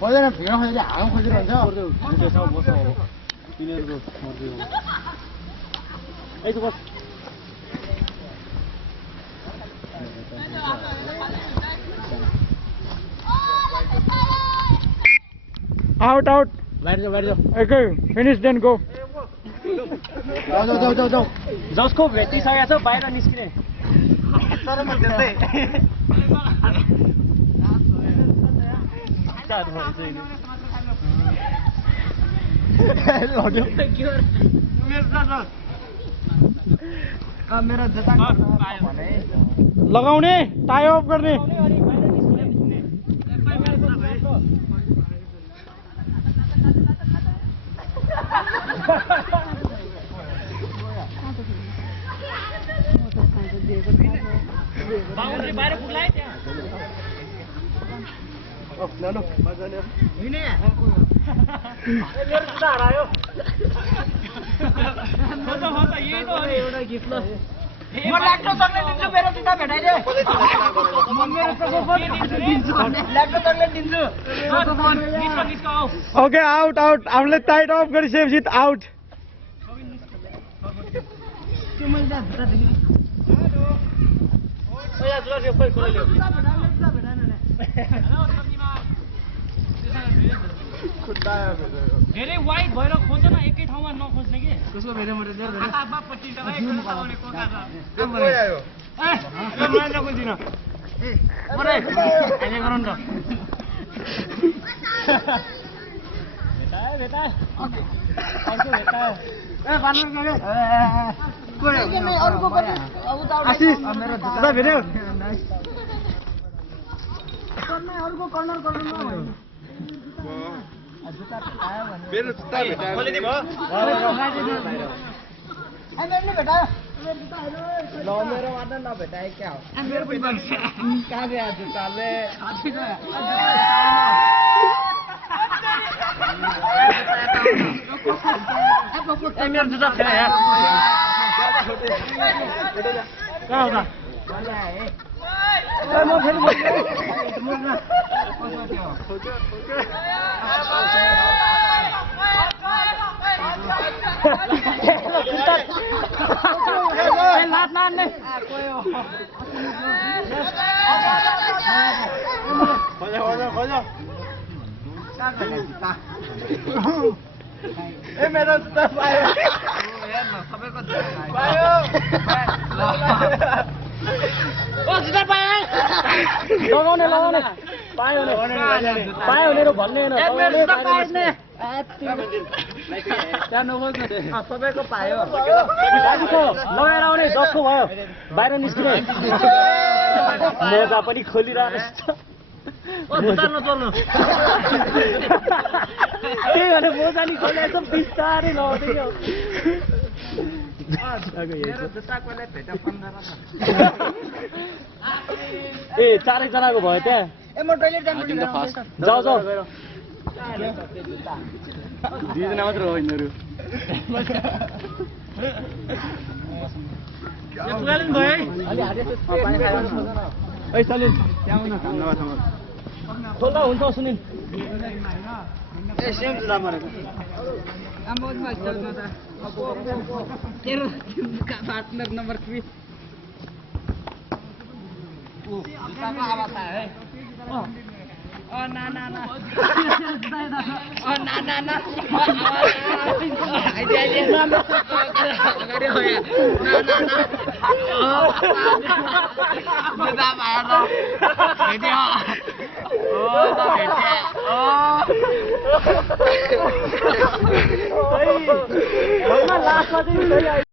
거기는 비행하는데 안 거지런죠? 그래서 뭐서 비내로 머리요. 아이고 봐. Out, out. बाहिर जाऊ Okay, finish then go. जाऊ जसको भेटिसकेको छ बाहिर निस्किने तर म त्यस्तै मेरो जुत्ता लगाउने टाई अफ गर्ने बाउन्ड्री बाहिर पुग्लाइ त्यहाँ लो मजाले हिँडे मेरो जुत्ता हरायो हो त यही त हो नि एउटा गिफ्ट ल म ल्याक्टो चक्लेट दिन्छु मेरो जुत्ता भेटाइदे म मेरो दिन्छु ल्याक्टो चक्लेट दिन्छु निस्क आऊ Okay, out, out. आफूले टाइट अफ गरिसकेपछि आउट त्यो मैले त्यहाँ जुत्ता देखेँ ओ या जुत्ता खोइ खोइ ल्याऊ धेरै वाइड भएर खोज्छ न एकै ठाउँमा नखोज्ने के कसको भेटे म त आफा पट्टि सबै कोकाउने कोका छ के आयो ए मैले नखोजिन ए मरे अहिले गरौँ त भेटा अर्को भेटा ए बार्नु गरे आशिष मेरो जुत्ता भेट्यो अर्को कर्नर गर्नु मेरो जुत्ता भेटायो खोलिदिनु भयो मेरो भेटायो ल मेरो मात्र नभेटाए क्या हो मेरो पनि कहाँ गयो जुत्ताले मेरो जुत्ता छैन यहाँ कहाँ हो त म फेरि लात नान्ने ए मेरो जुत्ता पायो सबैको पायो ओ जुत्ता पाए लगाउने पायो भने भन्ने होइन त्यहाँ नबोल्नु सबैको पायो लगाएर आउने जसको भयो बाहिर निस्किने मोजा पनि खोलिरहेको नचल्नु त्यही भने मोजा नि खोलेको बिस्तारै लगाउँदै ए चारैजनाको भयो त्यहाँ ए म टोइलेट जानु जाऊ दुईजना मात्र हो यिनीहरू खोल्दा हुन्छ सुनिल ए सेम जुत्ता मरेको पार्टनर नम्बर 3 आवाज आयो है Oh na na na. Oh na na na. Aja na na. Agak ho ya. Na na na. Oh. Kita marah. Jadi oh, ta bete. Oh. Hey. Mama last ma